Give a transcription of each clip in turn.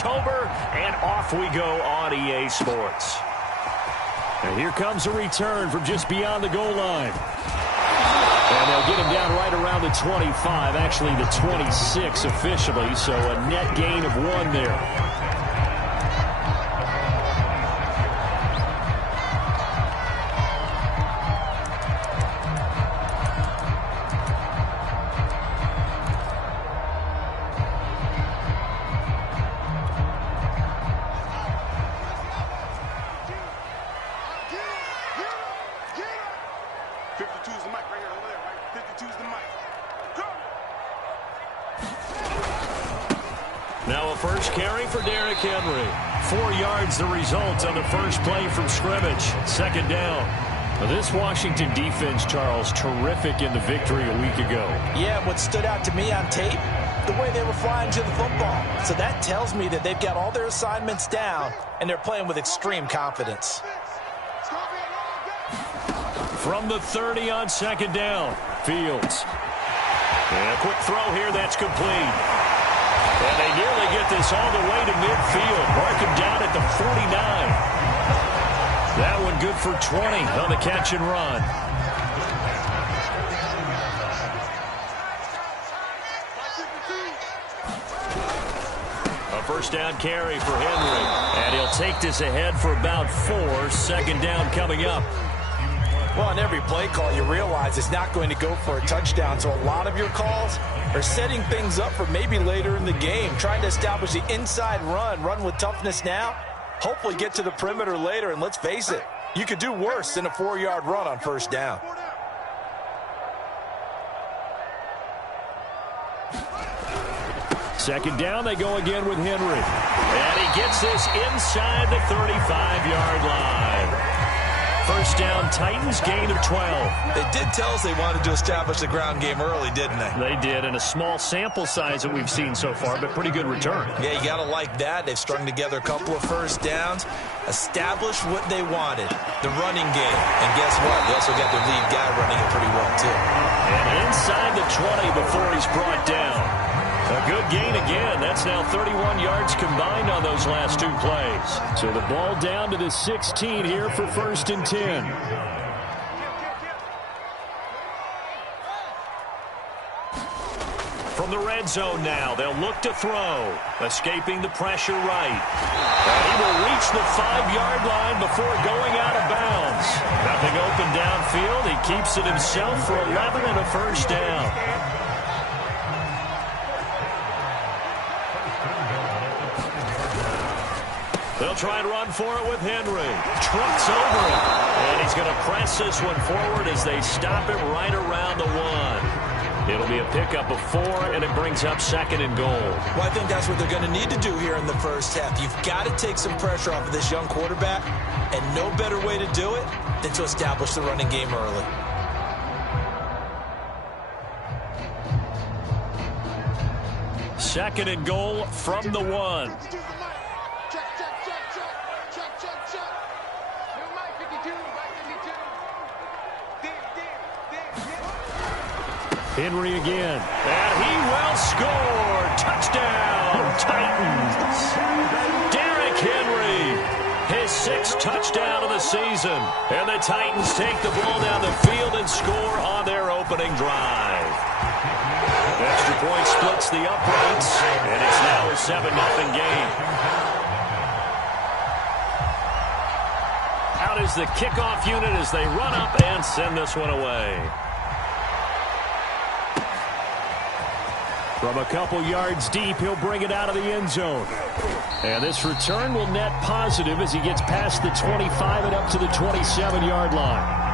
October, and off we go on EA Sports. And here comes a return from just beyond the goal line. And they'll get him down right around the 25, actually the 26 officially, so a net gain of 1 there. Now a first carry for Derrick Henry. 4 yards the result on the first play from scrimmage. Second down. Now this Washington defense, Charles, terrific in the victory a week ago. Yeah, what stood out to me on tape, the way they were flying to the football. So that tells me that they've got all their assignments down, and they're playing with extreme confidence. From the 30 on second down, Fields. And a quick throw here, that's complete. And they nearly get this all the way to midfield. Mark him down at the 49. That one good for 20 on the catch and run. A first down carry for Henry. And he'll take this ahead for about 4. Second down coming up. Well, on every play call, you realize it's not going to go for a touchdown. So a lot of your calls are setting things up for maybe later in the game, trying to establish the inside run with toughness now, hopefully get to the perimeter later. And let's face it, you could do worse than a 4-yard run on first down. Second down, they go again with Henry. And he gets this inside the 35-yard line. First down, Titans, gain of 12. They did tell us they wanted to establish the ground game early, didn't they? They did, and a small sample size that we've seen so far, but pretty good return. Yeah, you got to like that. They've strung together a couple of first downs, established what they wanted, the running game. And guess what? They also got their lead guy running it pretty well, too. And inside the 20 before he's brought down. A good gain again. That's now 31 yards combined on those last 2 plays. So the ball down to the 16 here for first and 10. From the red zone now, they'll look to throw. Escaping the pressure right. And he will reach the 5-yard line before going out of bounds. Nothing open downfield. He keeps it himself for 11 and a first down. They'll try and run for it with Henry. Trucks over it. And he's going to press this one forward as they stop him right around the 1. It'll be a pickup of 4, and it brings up second and goal. Well, I think that's what they're going to need to do here in the first half. You've got to take some pressure off of this young quarterback, and no better way to do it than to establish the running game early. Second and goal from the 1. Henry again. And he will score. Touchdown, Titans. Derrick Henry, his 6th touchdown of the season. And the Titans take the ball down the field and score on their opening drive. Extra point splits the uprights, and it's now a 7-0 game. Out is the kickoff unit as they run up and send this one away. From a couple yards deep, he'll bring it out of the end zone. And this return will net positive as he gets past the 25 and up to the 27-yard line.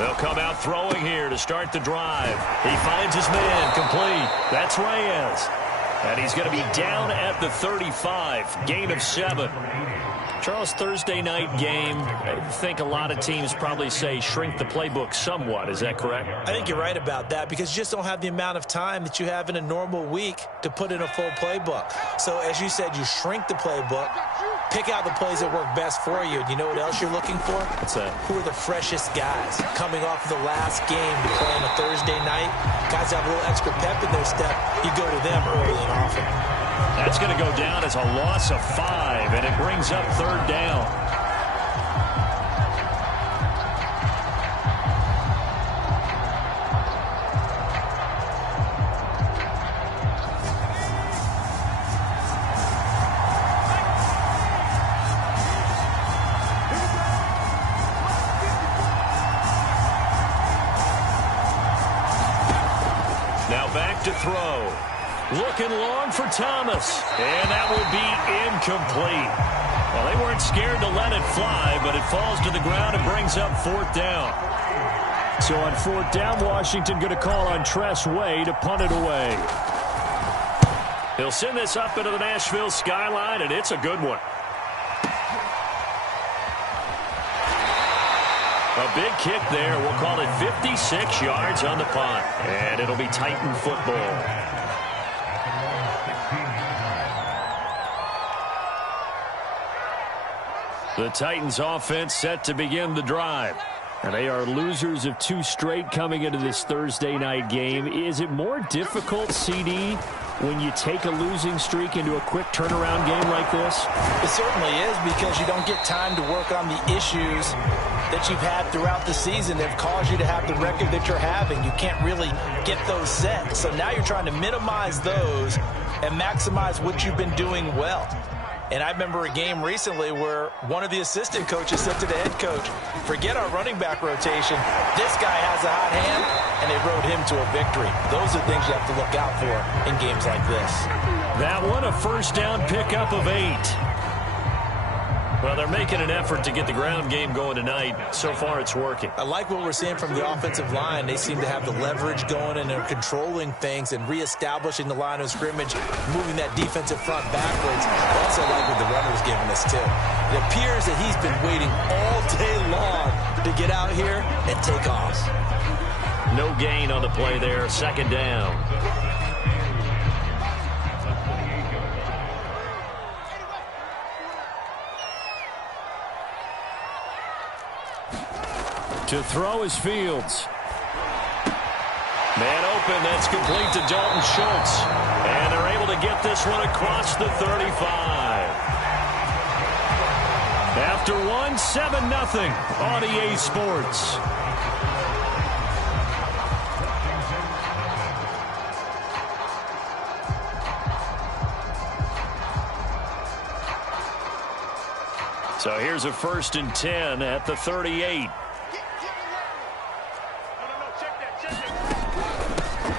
They'll come out throwing here to start the drive. He finds his man complete. That's Reyes. And he's going to be down at the 35, gain of 7. Charles, Thursday night game, I think a lot of teams probably say shrink the playbook somewhat. Is that correct? I think you're right about that because you just don't have the amount of time that you have in a normal week to put in a full playbook. So, as you said, you shrink the playbook, pick out the plays that work best for you. And you know what else you're looking for? What's that? Who are the freshest guys coming off of the last game to play on a Thursday night? Guys have a little extra pep in their step. You go to them early and often. That's going to go down as a loss of 5, and it brings up 3rd down. Now back to throw. Looking long for Thomas, and that will be incomplete. Well, they weren't scared to let it fly, but it falls to the ground and brings up 4th down. So on 4th down, Washington going to call on Tress Way to punt it away. He'll send this up into the Nashville skyline, and it's a good one. A big kick there. We'll call it 56 yards on the punt, and it'll be Titan football. The Titans offense set to begin the drive. And they are losers of 2 straight coming into this Thursday night game. Is it more difficult, CD, when you take a losing streak into a quick turnaround game like this? It certainly is because you don't get time to work on the issues that you've had throughout the season that have caused you to have the record that you're having. You can't really get those set. So now you're trying to minimize those and maximize what you've been doing well. And I remember a game recently where one of the assistant coaches said to the head coach, forget our running back rotation. This guy has a hot hand, and they rode him to a victory. Those are things you have to look out for in games like this. That one, a 1st down pickup of 8. Well, they're making an effort to get the ground game going tonight. So far, it's working. I like what we're seeing from the offensive line. They seem to have the leverage going, and they're controlling things and reestablishing the line of scrimmage, moving that defensive front backwards. I also like what the runner's giving us, too. It appears that he's been waiting all day long to get out here and take off. No gain on the play there. 2nd down. To throw is Fields. Man open, that's complete to Dalton Schultz. And they're able to get this one across the 35. After one, 7-0 on EA Sports. So here's a 1st and 10 at the 38.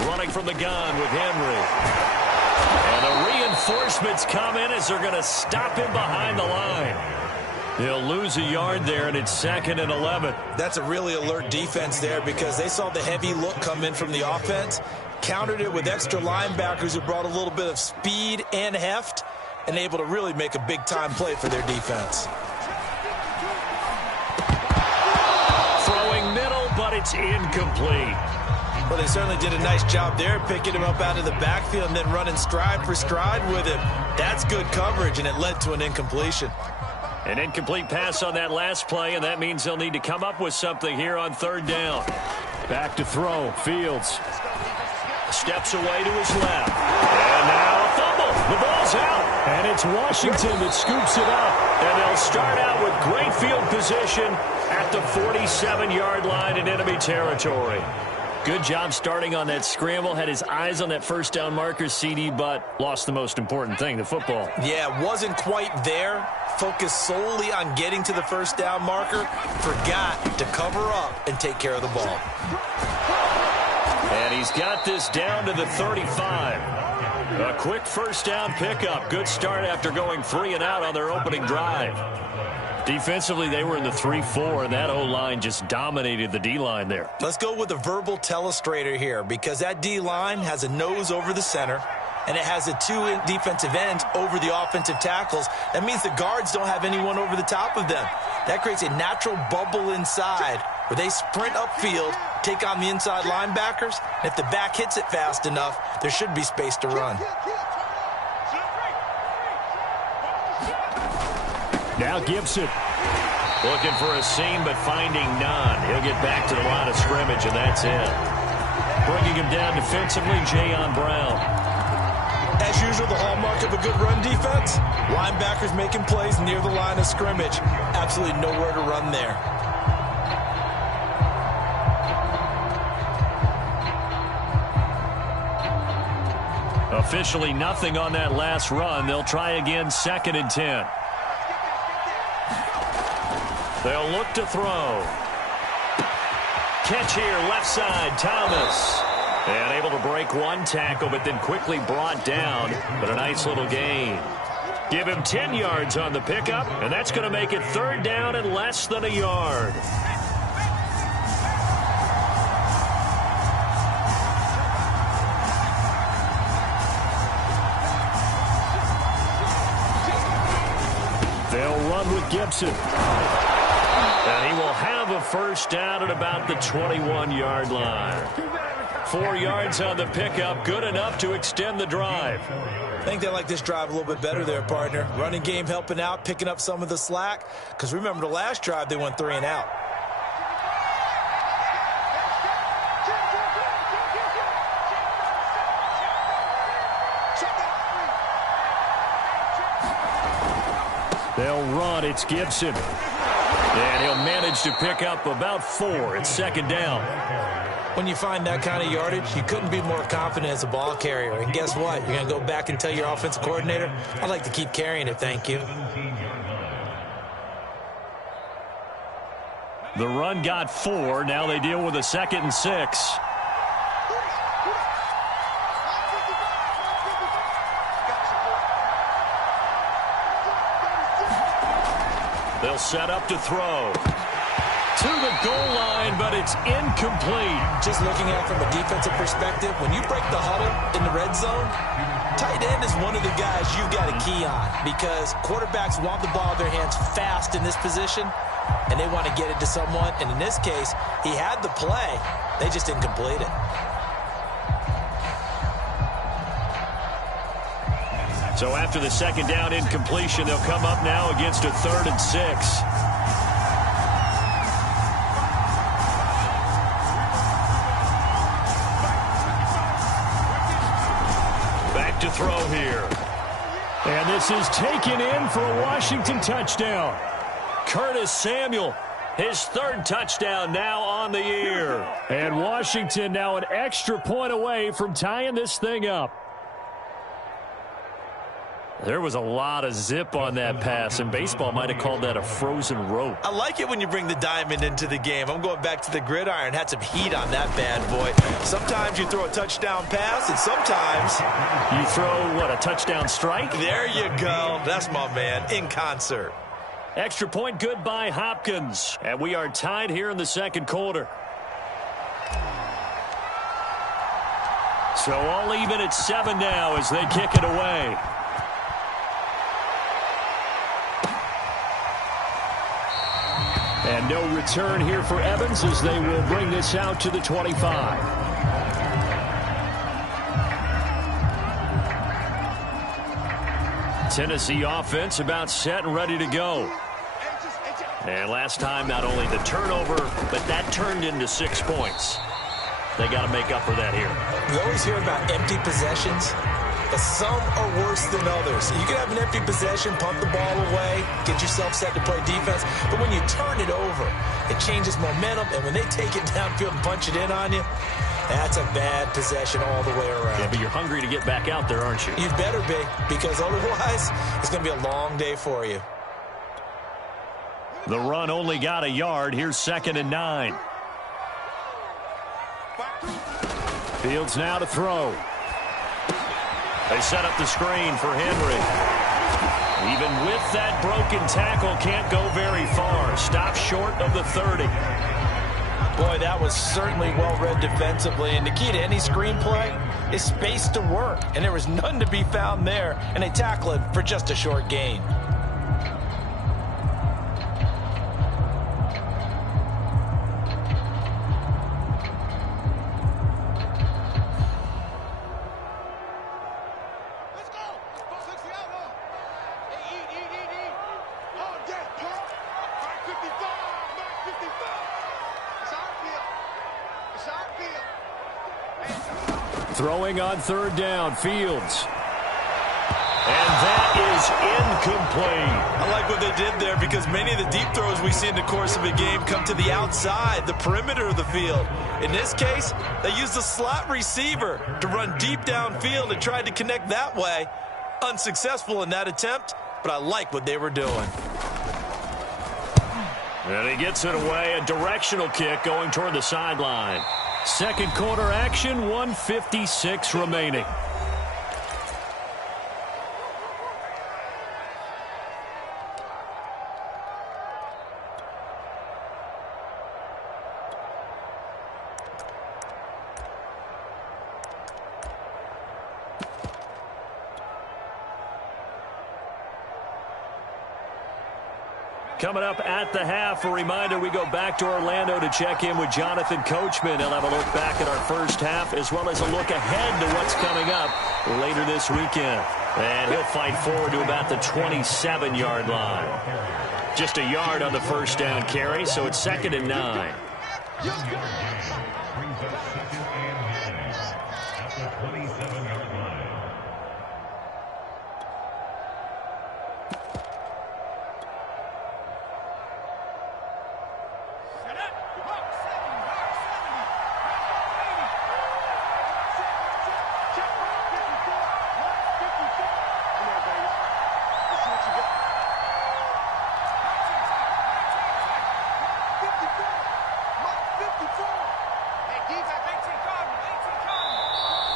Running from the gun with Henry. And the reinforcements come in as they're going to stop him behind the line. He'll lose a yard there, and it's 2nd and 11. That's a really alert defense there because they saw the heavy look come in from the offense, countered it with extra linebackers who brought a little bit of speed and heft, and able to really make a big-time play for their defense. Throwing middle, but it's incomplete. Well, they certainly did a nice job there, picking him up out of the backfield and then running stride for stride with him. That's good coverage, and it led to an incompletion. An incomplete pass on that last play, and that means they'll need to come up with something here on 3rd down. Back to throw. Fields steps away to his left. And now a fumble. The ball's out. And it's Washington that scoops it up. And they'll start out with great field position at the 47-yard line in enemy territory. Good job starting on that scramble. Had his eyes on that 1st down marker, CD, but lost the most important thing, the football. Yeah, wasn't quite there. Focused solely on getting to the 1st down marker. Forgot to cover up and take care of the ball. And he's got this down to the 35. A quick 1st down pickup. Good start after going 3 and out on their opening drive. Defensively, they were in the 3-4, and that O-line just dominated the D-line there. Let's go with a verbal telestrator here because that D-line has a nose over the center. and it has the two defensive ends over the offensive tackles. That means the guards don't have anyone over the top of them. That creates a natural bubble inside where they sprint upfield, take on the inside linebackers, and if the back hits it fast enough, there should be space to run. Now Gibson. Looking for a seam, but finding none. He'll get back to the line of scrimmage, and that's it. Bringing him down defensively, Jayon Brown. As usual, the hallmark of a good run defense, linebackers making plays near the line of scrimmage. Absolutely nowhere to run there. Officially nothing on that last run. They'll try again, 2nd and 10. They'll look to throw. Catch here, left side, Thomas. And able to break one tackle, but then quickly brought down. But a nice little gain. Give him 10 yards on the pickup, and that's going to make it 3rd down and less than a yard. They'll run with Gibson. And he will have a 1st down at about the 21-yard line. 4 yards on the pickup, good enough to extend the drive. I think they like this drive a little bit better there, partner. Running game helping out, picking up some of the slack. Because remember, the last drive, they went 3 and out. They'll run. It's Gibson. And he'll manage to pick up about 4. It's 2nd down. When you find that kind of yardage, you couldn't be more confident as a ball carrier. And guess what? You're going to go back and tell your offensive coordinator, I'd like to keep carrying it, thank you. The run got 4. Now they deal with a 2nd and 6. They'll set up to throw. To the goal line, but it's incomplete. Just looking at it from a defensive perspective, when you break the huddle in the red zone, tight end is one of the guys you've got to key on because quarterbacks want the ball in their hands fast in this position, and they want to get it to someone. And in this case, he had the play. They just didn't complete it. So after the 2nd down incompletion, they'll come up now against a 3rd and 6. Back to throw here. And this is taken in for a Washington touchdown. Curtis Samuel, his 3rd touchdown now on the year. And Washington now an extra point away from tying this thing up. There was a lot of zip on that pass, and baseball might have called that a frozen rope. I like it when you bring the diamond into the game. I'm going back to the gridiron. Had some heat on that bad boy. Sometimes you throw a touchdown pass, and sometimes you throw, what, a touchdown strike? There you go. That's my man, in concert. Extra point good by Hopkins, and we are tied here in the 2nd quarter. So all even at 7 now as they kick it away. And no return here for Evans as they will bring this out to the 25. Tennessee offense about set and ready to go. And last time, not only the turnover, but that turned into 6 points. They got to make up for that here. We always hear about empty possessions, but some are worse than others. You can have an empty possession, pump the ball away, get yourself set to play defense, but when you turn it over, it changes momentum, and when they take it downfield and punch it in on you, that's a bad possession all the way around. Yeah, but you're hungry to get back out there, aren't you? You better be, because otherwise, it's going to be a long day for you. The run only got a yard. Here's 2nd and 9. Fields now to throw. They set up the screen for Henry. Even with that broken tackle, can't go very far. Stop short of the 30. Boy, that was certainly well-read defensively, and the key to any screenplay is space to work, and there was none to be found there, and they tackle it for just a short gain. Throwing on third down, Fields. And that is incomplete. I like what they did there because many of the deep throws we see in the course of a game come to the outside, the perimeter of the field. In this case, they used a slot receiver to run deep downfield and tried to connect that way. Unsuccessful in that attempt, but I like what they were doing. And he gets it away, a directional kick going toward the sideline. Second quarter action, 1:56 remaining. Coming up at the half, a reminder, we go back to Orlando to check in with Jonathan Coachman. He'll have a look back at our first half as well as a look ahead to what's coming up later this weekend. And he'll fight forward to about the 27-yard line. Just a yard on the first down carry, so it's 2nd and 9.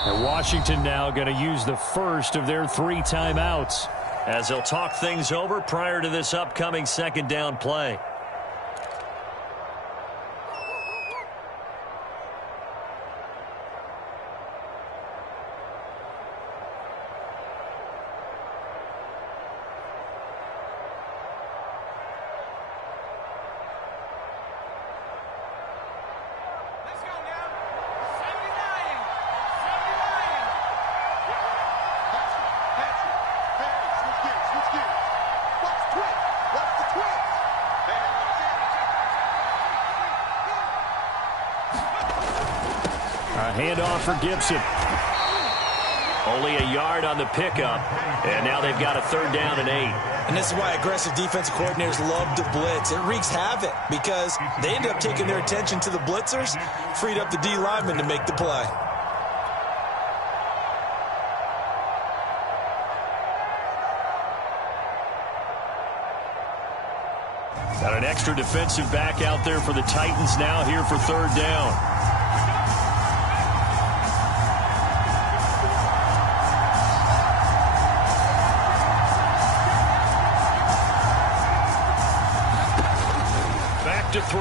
And Washington now going to use the first of their 3 timeouts as they'll talk things over prior to this upcoming second down play. Handoff for Gibson. Only a yard on the pickup, and now they've got a 3rd down and 8. And this is why aggressive defensive coordinators love to blitz. It wreaks havoc because they end up taking their attention to the blitzers, freed up the D lineman to make the play. Got an extra defensive back out there for the Titans now here for 3rd down. To throw.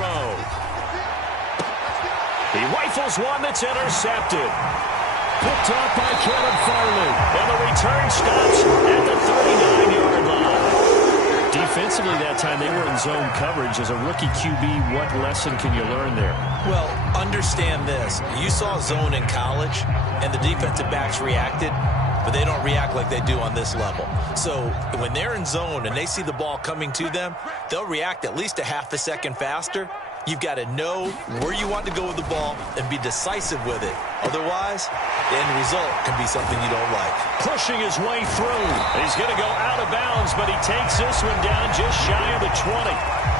He rifles one that's intercepted. Picked off by Caleb Farley. And the return stops at the 39-yard line. Defensively that time they were in zone coverage. As a rookie QB, what lesson can you learn there? Well, understand this. You saw zone in college, and the defensive backs reacted, but they don't react like they do on this level. So when they're in zone and they see the ball coming to them, they'll react at least a half a second faster. You've got to know where you want to go with the ball and be decisive with it. Otherwise, the end result can be something you don't like. Pushing his way through. He's going to go out of bounds, but he takes this one down just shy of the 20.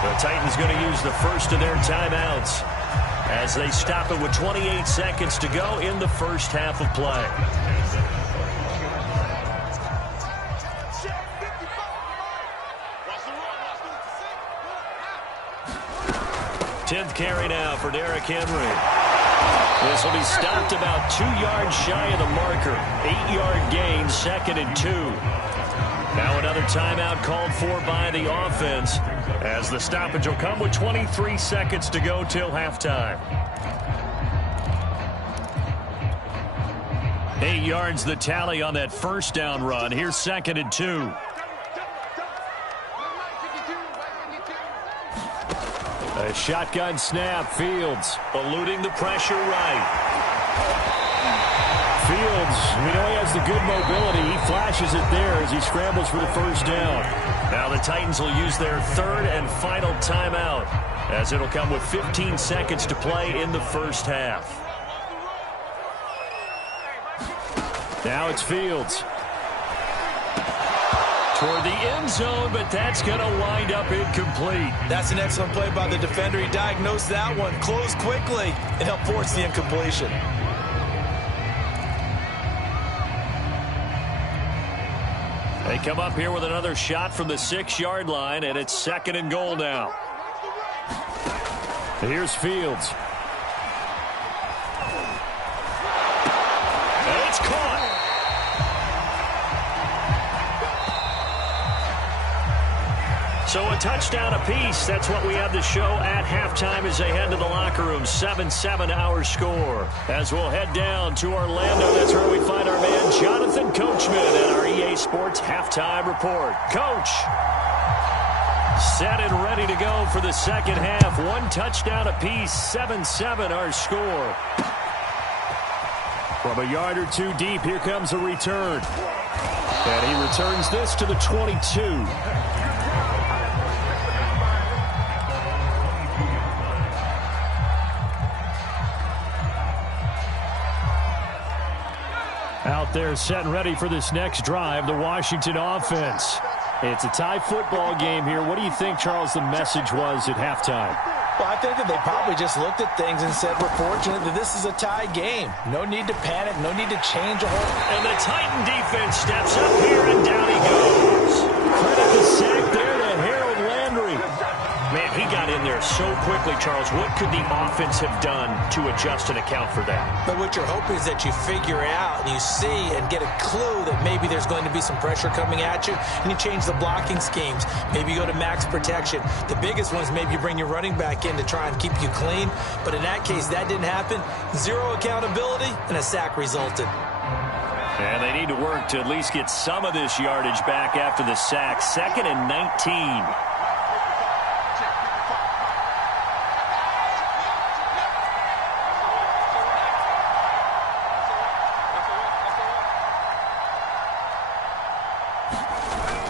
The Titans going to use the first of their timeouts as they stop it with 28 seconds to go in the first half of play. 10th carry now for Derrick Henry. This will be stopped about 2 yards shy of the marker. 8-yard gain, 2nd and 2. Now another timeout called for by the offense, as the stoppage will come with 23 seconds to go till halftime. 8 yards the tally on that first down run. Here's 2nd and 2. A shotgun snap. Fields eluding the pressure right. Fields, we know he has the good mobility. He flashes it there as he scrambles for the first down. Now the Titans will use their 3rd and final timeout, as it'll come with 15 seconds to play in the first half. Now it's Fields. Toward the end zone, but that's going to wind up incomplete. That's an excellent play by the defender. He diagnosed that one, closed quickly, and helped force the incompletion. They come up here with another shot from the 6-yard line, and it's 2nd and goal now. Here's Fields. And it's caught. So a touchdown apiece. That's what we have to show at halftime as they head to the locker room. 7-7 our score. As we'll head down to Orlando, that's where we find our man Jonathan Coachman at our EA Sports Halftime Report. Coach, set and ready to go for the second half. 1 touchdown apiece. 7-7 our score. From a yard or 2 deep, here comes a return. And he returns this to the 22. Out there set and ready for this next drive, the Washington offense. It's a tie football game here. What do you think, Charles, the message was at halftime? Well, I think that they probably just looked at things and said, we're fortunate that this is a tie game. No need to panic, no need to change a whole... And the Titan defense steps up here, and down he goes. Credit the sack there to Harold Landry. Man, he got in there so quickly, Charles. What could the offense have done to adjust and account for that? But what you're hoping is that you figure out and you see and get a clue that maybe there's going to be some pressure coming at you, and you change the blocking schemes. Maybe you go to max protection. The biggest one is maybe you bring your running back in to try and keep you clean. But in that case, that didn't happen. 0 accountability, and a sack resulted. And they need to work to at least get some of this yardage back after the sack. 2nd and 19.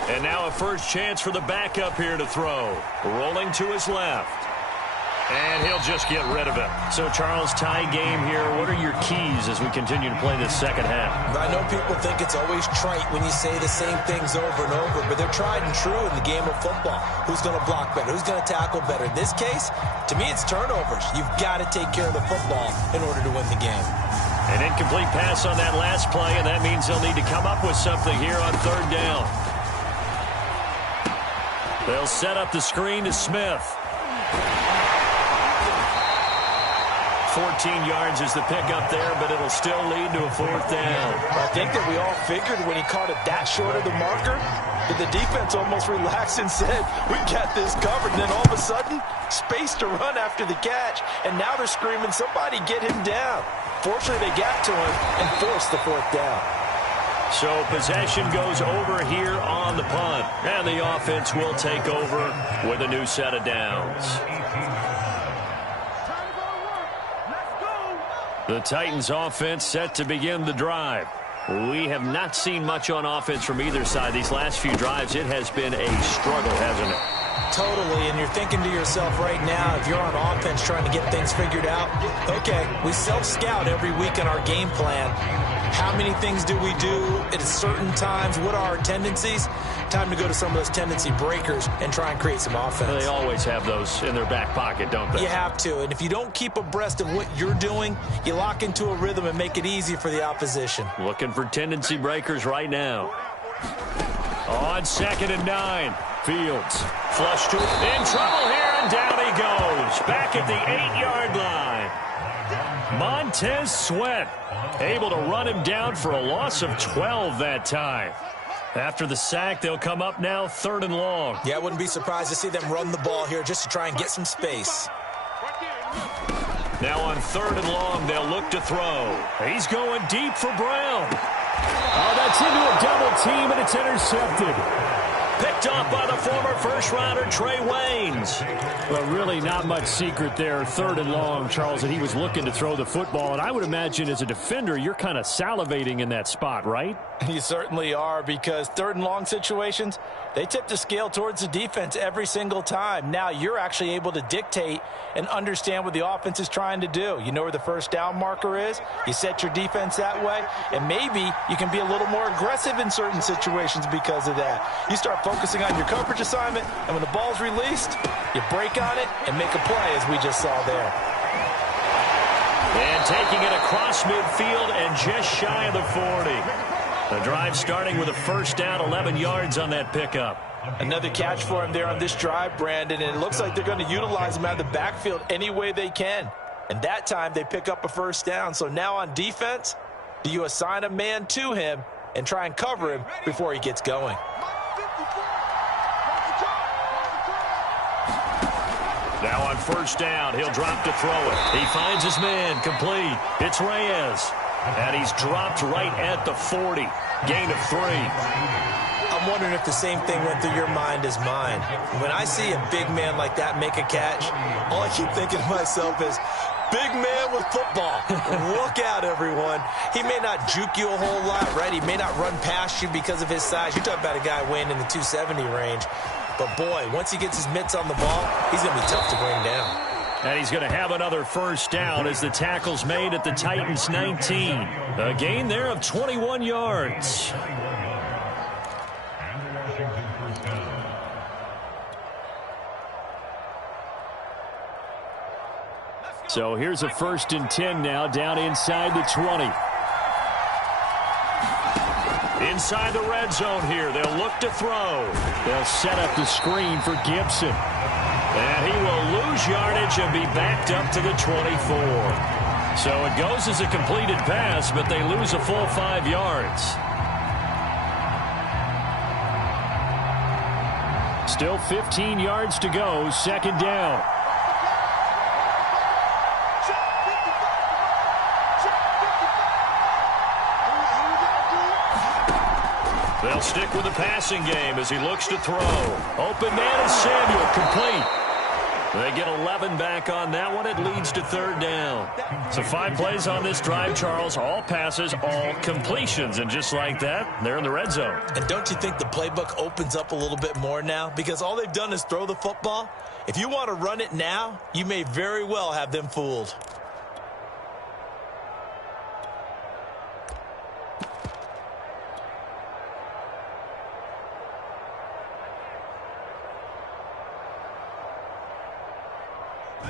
And now a first chance for the backup here to throw. Rolling to his left. And he'll just get rid of it. So, Charles, tie game here. What are your keys as we continue to play this second half? I know people think it's always trite when you say the same things over and over, but they're tried and true in the game of football. Who's going to block better? Who's going to tackle better? In this case, to me, it's turnovers. You've got to take care of the football in order to win the game. An incomplete pass on that last play, and that means they'll need to come up with something here on 3rd down. They'll set up the screen to Smith. 14 yards is the pickup there, but it'll still lead to a 4th down. I think that we all figured when he caught it that short of the marker that the defense almost relaxed and said, we got this covered. And then all of a sudden, space to run after the catch. And now they're screaming, somebody get him down. Fortunately, they got to him and forced the 4th down. So possession goes over here on the punt. And the offense will take over with a new set of downs. The Titans offense set to begin the drive. We have not seen much on offense from either side. These last few drives, it has been a struggle, hasn't it? Totally, and you're thinking to yourself right now, if you're on offense trying to get things figured out, okay, we self-scout every week in our game plan. How many things do we do at certain times? What are our tendencies? Time to go to some of those tendency breakers and try and create some offense. They always have those in their back pocket, don't they? You have to, and if you don't keep abreast of what you're doing, you lock into a rhythm and make it easy for the opposition. Looking for tendency breakers right now. On 2nd and 9, Fields flush to in trouble here, and down he goes. Back at the 8-yard line. Montez Sweat able to run him down for a loss of 12 that time. After the sack, they'll come up now 3rd and long. Yeah, I wouldn't be surprised to see them run the ball here just to try and get some space. Now on 3rd and long, they'll look to throw. He's going deep for Brown. Oh, that's into a double team, and it's intercepted. Picked off by the former first-rounder, Trey Waynes. Well, really not much secret there. 3rd and long, Charles, and he was looking to throw the football. And I would imagine as a defender, you're kind of salivating in that spot, right? You certainly are, because 3rd and long situations, they tip the scale towards the defense every single time. Now you're actually able to dictate and understand what the offense is trying to do. You know where the first down marker is. You set your defense that way, and maybe you can be a little more aggressive in certain situations because of that. You start focusing on your coverage assignment, and when the ball's released, you break on it and make a play, as we just saw there. And taking it across midfield and just shy of the 40. The drive starting with a first down, 11 yards on that pickup. Another catch for him there on this drive, Brandon, and it looks like they're going to utilize him out of the backfield any way they can. And that time they pick up a first down. So now on defense, do you assign a man to him and try and cover him before he gets going? Now on first down, he'll drop to throw it. He finds his man, complete. It's Reyes. And he's dropped right at the 40. Gain of 3. I'm wondering if the same thing went through your mind as mine. When I see a big man like that make a catch, all I keep thinking to myself is, big man with football. Look out, everyone. He may not juke you a whole lot, right? He may not run past you because of his size. You're talking about a guy weighing in the 270 range. But, boy, once he gets his mitts on the ball, he's going to be tough to bring down. And he's going to have another first down as the tackle's made at the Titans' 19. A gain there of 21 yards. So here's a 1st and 10 now, down inside the 20. Inside the red zone here, they'll look to throw. They'll set up the screen for Gibson. And he will lose yardage and be backed up to the 24. So it goes as a completed pass, but they lose a full 5 yards. Still 15 yards to go, 2nd down. They'll stick with the passing game as he looks to throw. Open man is Samuel, complete. They get 11 back on that one. It leads to 3rd down. So 5 plays on this drive, Charles. All passes, all completions. And just like that, they're in the red zone. And don't you think the playbook opens up a little bit more now? Because all they've done is throw the football. If you want to run it now, you may very well have them fooled.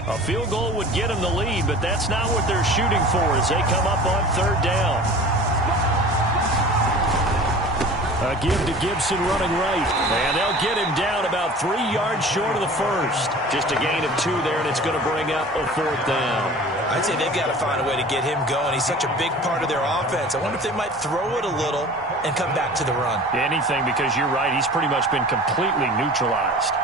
A field goal would get them the lead, but that's not what they're shooting for as they come up on 3rd down. A give to Gibson running right. And they'll get him down about 3 yards short of the first. Just a gain of 2 there, and it's going to bring up a 4th down. I'd say they've got to find a way to get him going. He's such a big part of their offense. I wonder if they might throw it a little and come back to the run. Anything, because you're right. He's pretty much been completely neutralized.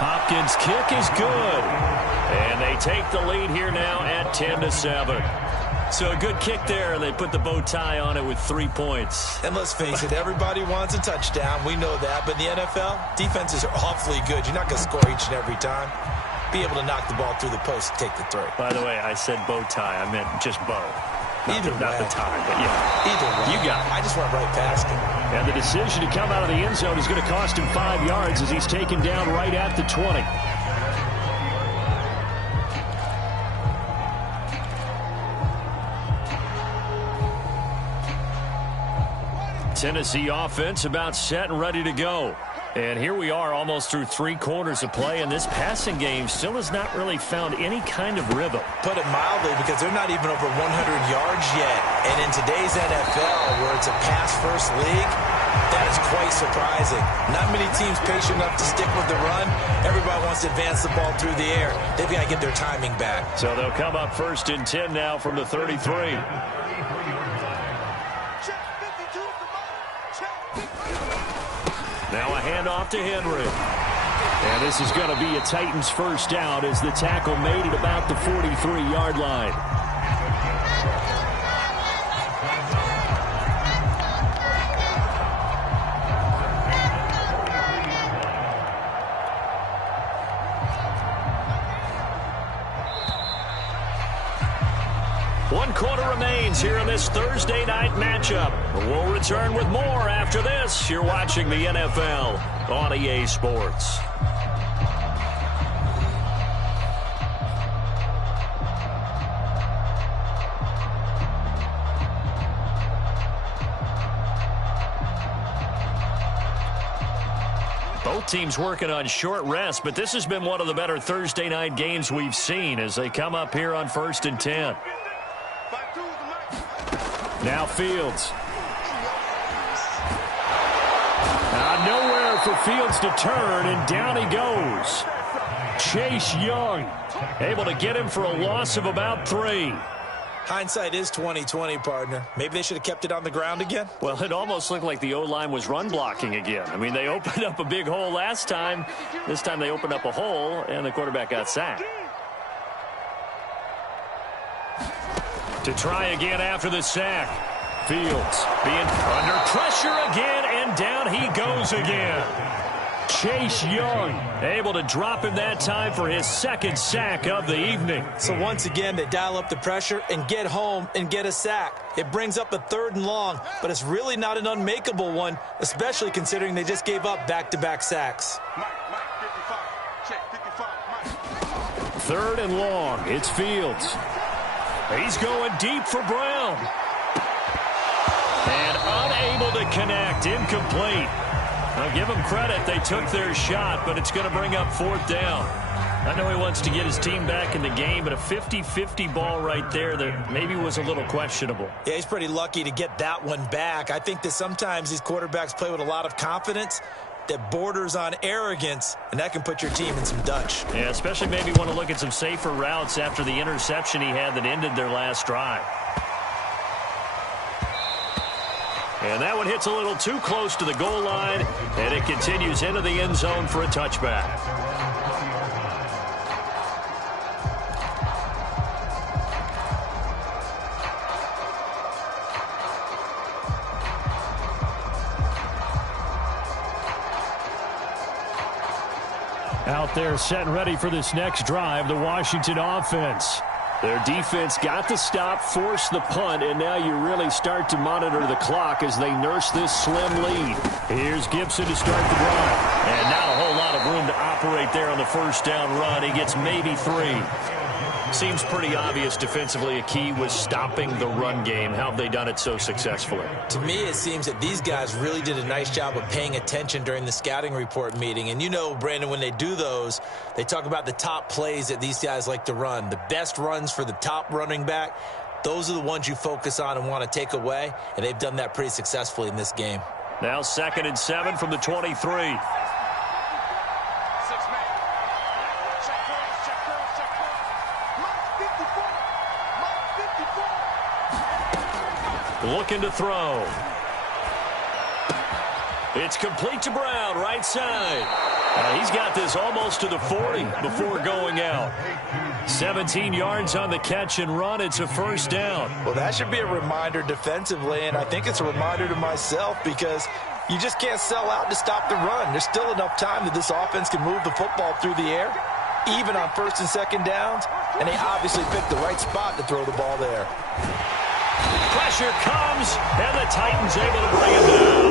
Hopkins' kick is good. And they take the lead here now at 10-7. So a good kick there, and they put the bow tie on it with 3 points. And let's face it, everybody wants a touchdown. We know that. But in the NFL, defenses are awfully good. You're not going to score each and every time. Be able to knock the ball through the post and take the throw. By the way, I said bow tie. I meant just bow. Not the tie, but yeah. Either way. You got it. I just went right past him. And the decision to come out of the end zone is going to cost him 5 yards as he's taken down right at the 20. Tennessee offense about set and ready to go. And here we are almost through 3 quarters of play, and this passing game still has not really found any kind of rhythm. Put it mildly, because they're not even over 100 yards yet. And in today's NFL, where it's a pass-first league, That is quite surprising. Not many teams patient enough to stick with the run. Everybody wants to advance the ball through the air. They've got to get their timing back. So they'll come up 1st and 10 now from the 33. Now a handoff to Henry. And this is going to be a Titans first down as the tackle made at about the 43-yard line. One quarter remains here in this Thursday night matchup. We'll return with more after this. You're watching the NFL on EA Sports. Both teams working on short rest, but this has been one of the better Thursday night games we've seen as they come up here on 1st and 10. Now Fields. Nowhere for Fields to turn, and down he goes. Chase Young able to get him for a loss of about 3. Hindsight is 20/20, partner. Maybe they should have kept it on the ground again. Well, it almost looked like the O-line was run blocking again. I mean, they opened up a big hole last time. This time they opened up a hole, and the quarterback got sacked. To try again after the sack. Fields being under pressure again, and down he goes again. Chase Young able to drop him that time for his 2nd sack of the evening. So once again, they dial up the pressure and get home and get a sack. It brings up a 3rd and long, but it's really not an unmakeable one, especially considering they just gave up back-to-back sacks. 3rd and long. It's Fields. He's going deep for Brown. And unable to connect. Incomplete. Now, give them credit. They took their shot, but it's going to bring up 4th down. I know he wants to get his team back in the game, but a 50-50 ball right there that maybe was a little questionable. Yeah, he's pretty lucky to get that one back. I think that sometimes these quarterbacks play with a lot of confidence that borders on arrogance, and that can put your team in some Dutch. Yeah, especially maybe want to look at some safer routes after the interception he had that ended their last drive. And that one hits a little too close to the goal line, and it continues into the end zone for a touchback. Out there set and ready for this next drive, the Washington offense. Their defense got the stop, forced the punt, and now you really start to monitor the clock as they nurse this slim lead. Here's Gibson to start the drive. And not a whole lot of room to operate there on the 1st down run. He gets maybe 3. Seems pretty obvious defensively a key was stopping the run game. How have they done it so successfully? To me, it seems that these guys really did a nice job of paying attention during the scouting report meeting. And you know, Brandon, when they do those, they talk about the top plays that these guys like to run. The best runs for the top running back, those are the ones you focus on and want to take away. And they've done that pretty successfully in this game. Now 2nd and 7 from the 23. Looking to throw. It's complete to Brown, right side. He's got this almost to the 40 before going out. 17 yards on the catch and run. It's a 1st down. Well, that should be a reminder defensively, and I think it's a reminder to myself because you just can't sell out to stop the run. There's still enough time that this offense can move the football through the air, even on 1st and 2nd downs, and they obviously picked the right spot to throw the ball there. Pressure comes, and the Titans able to bring him down.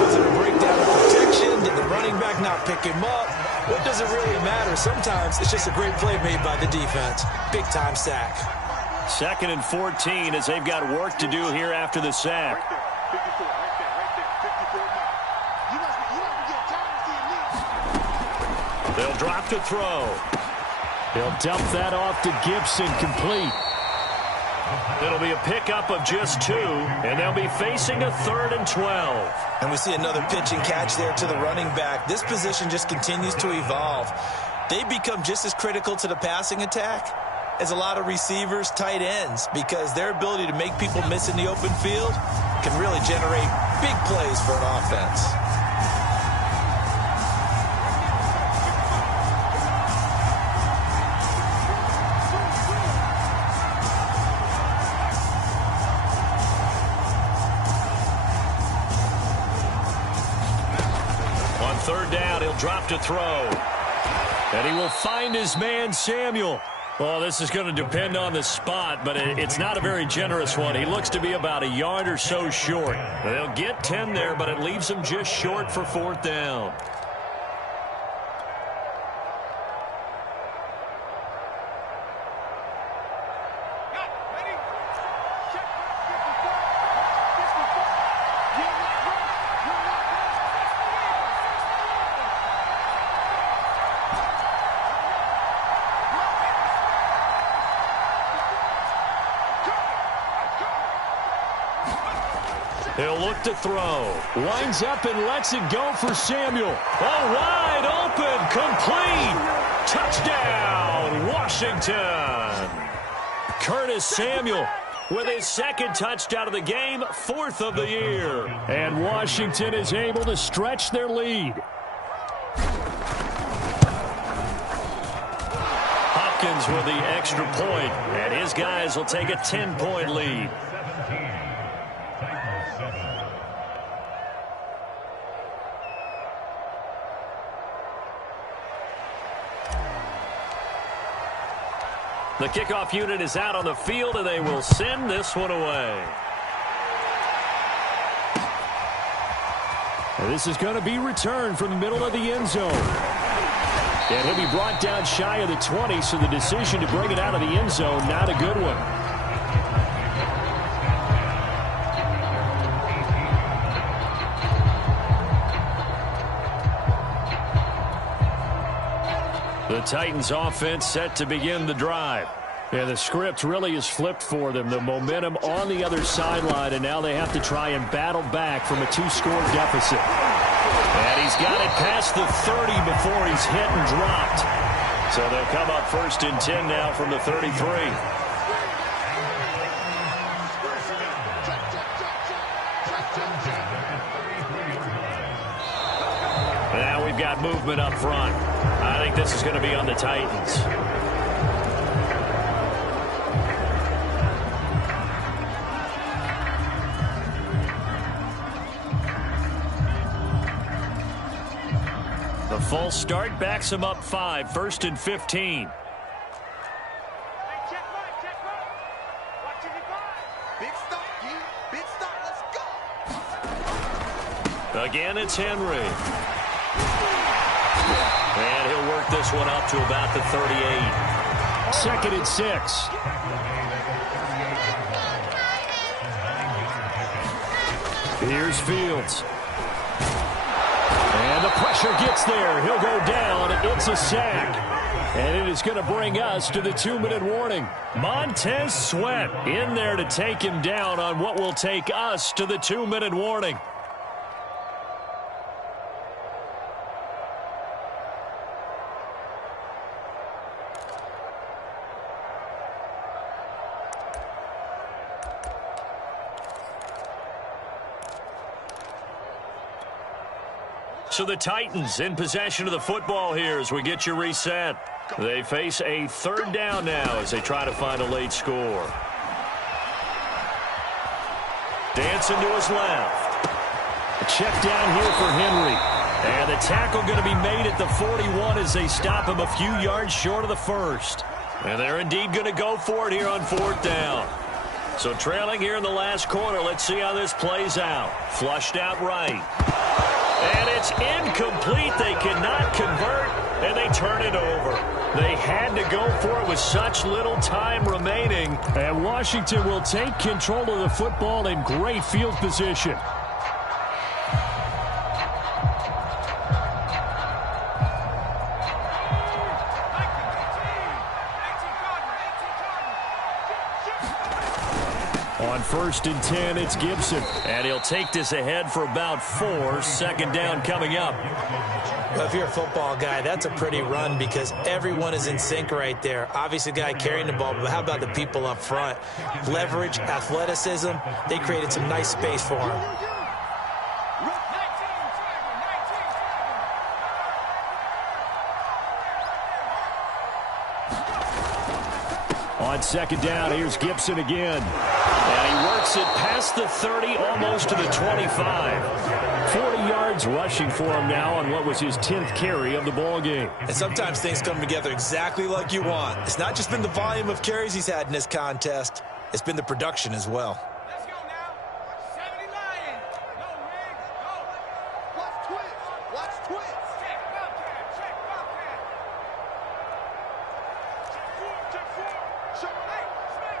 Was it a breakdown of protection? Did the running back not pick him up? What does it really matter? Sometimes it's just a great play made by the defense. Big-time sack. 2nd and 14 as they've got work to do here after the sack. They'll drop to throw. He'll dump that off to Gibson, complete. It'll be a pickup of just 2, and they'll be facing a 3rd and 12. And we see another pitch and catch there to the running back. This position just continues to evolve. They become just as critical to the passing attack as a lot of receivers, tight ends, because their ability to make people miss in the open field can really generate big plays for an offense. On third down, he'll drop to throw. And he will find his man, Samuel. Well, this is going to depend on the spot, but it's not a very generous one. He looks to be about a yard or so short. They'll get 10 there, but it leaves him just short for fourth down. He'll look to throw. Winds up and lets it go for Samuel. Oh, wide open, complete. Touchdown, Washington. Curtis Samuel with his second touchdown of the game, fourth of the year. And Washington is able to stretch their lead. Hopkins with the extra point, and his guys will take a 10-point lead. The kickoff unit is out on the field, and they will send this one away. And this is going to be returned from the middle of the end zone. And he'll be brought down shy of the 20, so the decision to bring it out of the end zone, not a good one. The Titans offense set to begin the drive. And the script really is flipped for them. The momentum on the other sideline, and now they have to try and battle back from a 2-score deficit. And he's got it past the 30 before he's hit and dropped. So they'll come up first and 10 now from the 33. Now we've got movement up front. I think this is going to be on the Titans. The false start backs him up 5, first and 15. Again, it's Henry. And he'll work this one up to about the 38. Second and 6. Here's Fields. And the pressure gets there. He'll go down. It's a sack. And it is going to bring us to the 2-minute warning. Montez Sweat in there to take him down on what will take us to the 2-minute warning. So the Titans in possession of the football here as we get you reset. They face a third down now as they try to find a late score. Dancing to his left. A check down here for Henry. And the tackle going to be made at the 41 as they stop him a few yards short of the first. And they're indeed going to go for it here on fourth down. So trailing here in the last quarter, let's see how this plays out. Flushed out right. And it's incomplete. They cannot convert, and they turn it over. They had to go for it with such little time remaining. And Washington will take control of the football in great field position. On 1st and 10, it's Gibson. And he'll take this ahead for about 4. Second down coming up. Well, if you're a football guy, that's a pretty run because everyone is in sync right there. Obviously, the guy carrying the ball, but how about the people up front? Leverage, athleticism, they created some nice space for him. On 2nd down, here's Gibson again. And he works it past the 30, almost to the 25. 40 yards rushing for him now on what was his 10th carry of the ball game. And sometimes things come together exactly like you want. It's not just been the volume of carries he's had in this contest. It's been the production as well. Let's go now. 70 Lions. Go, Rick. Go. Watch twist. Watch twist. Check Bobcat. Check Bobcat. Check 4. Show hey, Smith.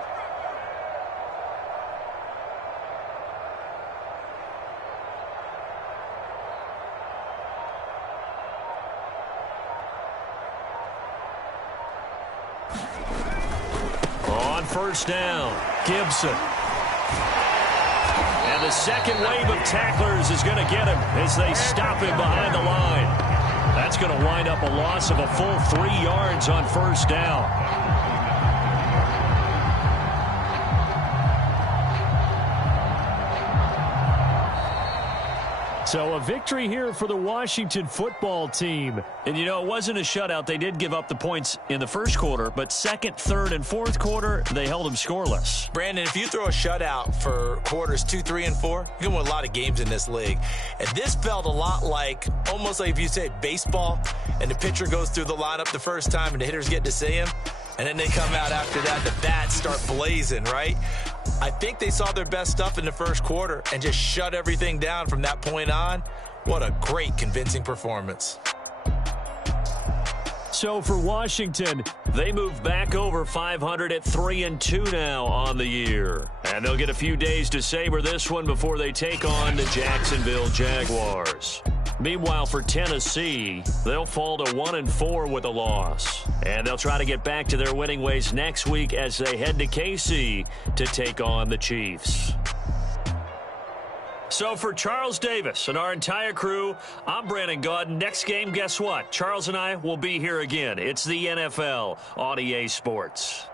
On 1st down, Gibson. And the second wave of tacklers is going to get him as they stop him behind the line. That's going to wind up a loss of a full 3 yards on 1st down. So a victory here for the Washington football team. And, you know, it wasn't a shutout. They did give up the points in the first quarter, but second, third, and fourth quarter, they held them scoreless. Brandon, if you throw a shutout for quarters 2, 3, and 4, you can win a lot of games in this league. And this felt a lot like, almost like if you say baseball, and the pitcher goes through the lineup the first time and the hitters get to see him, and then they come out after that, the bats start blazing, right? I think they saw their best stuff in the first quarter and just shut everything down from that point on. What a great, convincing performance. So for Washington, they move back over 500 at 3-2 now on the year. And they'll get a few days to savor this one before they take on the Jacksonville Jaguars. Meanwhile, for Tennessee, they'll fall to 1-4 with a loss. And they'll try to get back to their winning ways next week as they head to KC to take on the Chiefs. So for Charles Davis and our entire crew, I'm Brandon Gaudin. Next game, guess what? Charles and I will be here again. It's the NFL on EA Sports.